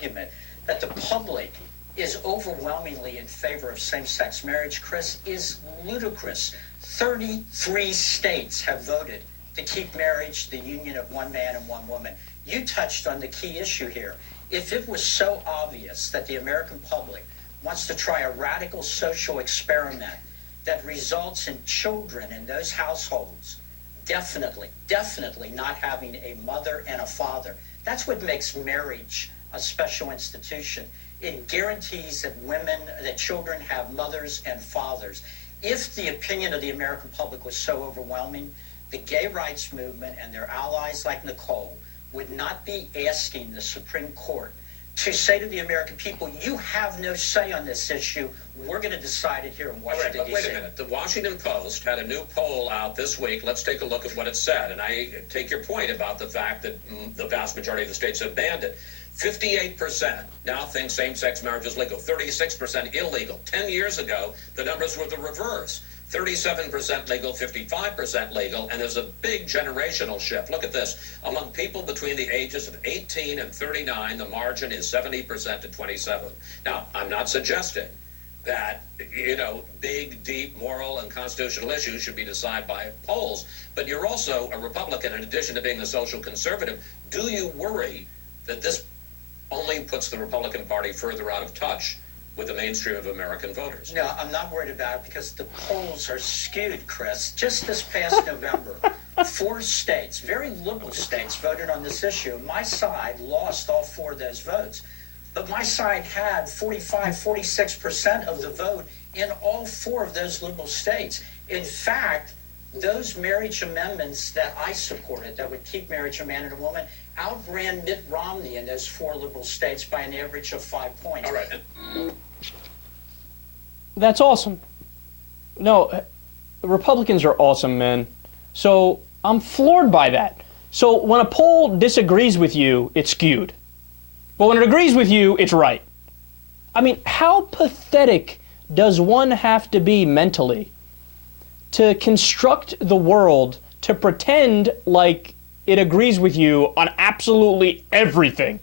argument that the public is overwhelmingly in favor of same-sex marriage, Chris, is ludicrous. 33 states have voted to keep marriage the union of one man and one woman. You touched on the key issue here. If it was so obvious that the American public wants to try a radical social experiment that results in children in those households definitely not having a mother and a father, that's what makes marriage a special institution. It guarantees that children have mothers and fathers. If the opinion of the American public was so overwhelming, the gay rights movement and their allies like Nicole would not be asking the Supreme Court to say to the American people, you have no say on this issue. We're going to decide it here in Washington, D.C. Wait a minute. The Washington Post had a new poll out this week. Let's take a look at what it said. And I take your point about the fact that the vast majority of the states have banned it. 58% now think same-sex marriage is legal, 36% illegal. 10 years ago, the numbers were the reverse. 37% legal, 55% legal, and there's a big generational shift. Look at this. Among people between the ages of 18 and 39, the margin is 70% to 27. Now, I'm not suggesting that, big, deep moral and constitutional issues should be decided by polls, but you're also a Republican in addition to being a social conservative. Do you worry that this only puts the Republican Party further out of touch with the mainstream of American voters? No, I'm not worried about it because the polls are skewed, Chris. Just this past November, 4 states, very liberal states, voted on this issue. My side lost all 4 of those votes. But my side had 45, 46% of the vote in all 4 of those liberal states. In fact, those marriage amendments that I supported that would keep marriage a man and a woman outran Mitt Romney in those 4 liberal states by an average of 5 points. All right. That's awesome. No, Republicans are awesome, man. So I'm floored by that. So when a poll disagrees with you, it's skewed. But when it agrees with you, it's right. I mean, how pathetic does one have to be mentally to construct the world to pretend like it agrees with you on absolutely everything?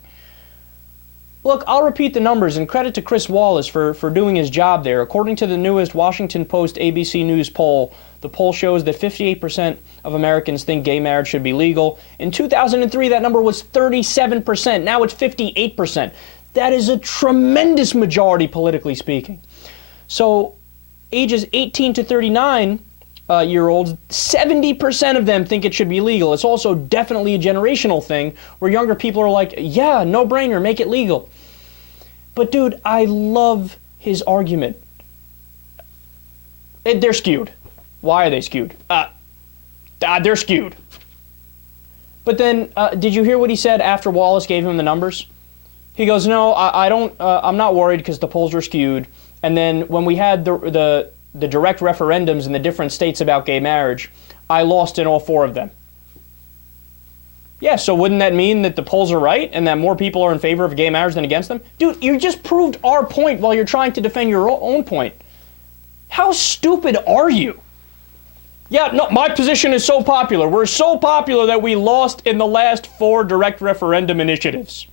Look, I'll repeat the numbers, and credit to Chris Wallace for doing his job there. According to the newest Washington Post ABC News poll, the poll shows that 58% of Americans think gay marriage should be legal. In 2003, that number was 37%. Now it's 58%. That is a tremendous majority, politically speaking. So, ages 18 to 39 year olds, 70% of them think it should be legal. It's also definitely a generational thing where younger people are like, yeah, no brainer, make it legal. But dude, I love his argument. They're skewed. Why are they skewed? They're skewed. But then, did you hear what he said after Wallace gave him the numbers? He goes, no, I'm not worried because the polls are skewed. And then when we had the direct referendums in the different states about gay marriage, I lost in all 4 of them. Yeah, so wouldn't that mean that the polls are right and that more people are in favor of gay marriage than against them? Dude, you just proved our point while you're trying to defend your own point. How stupid are you? Yeah, no, my position is so popular. We're so popular that we lost in the last 4 direct referendum initiatives.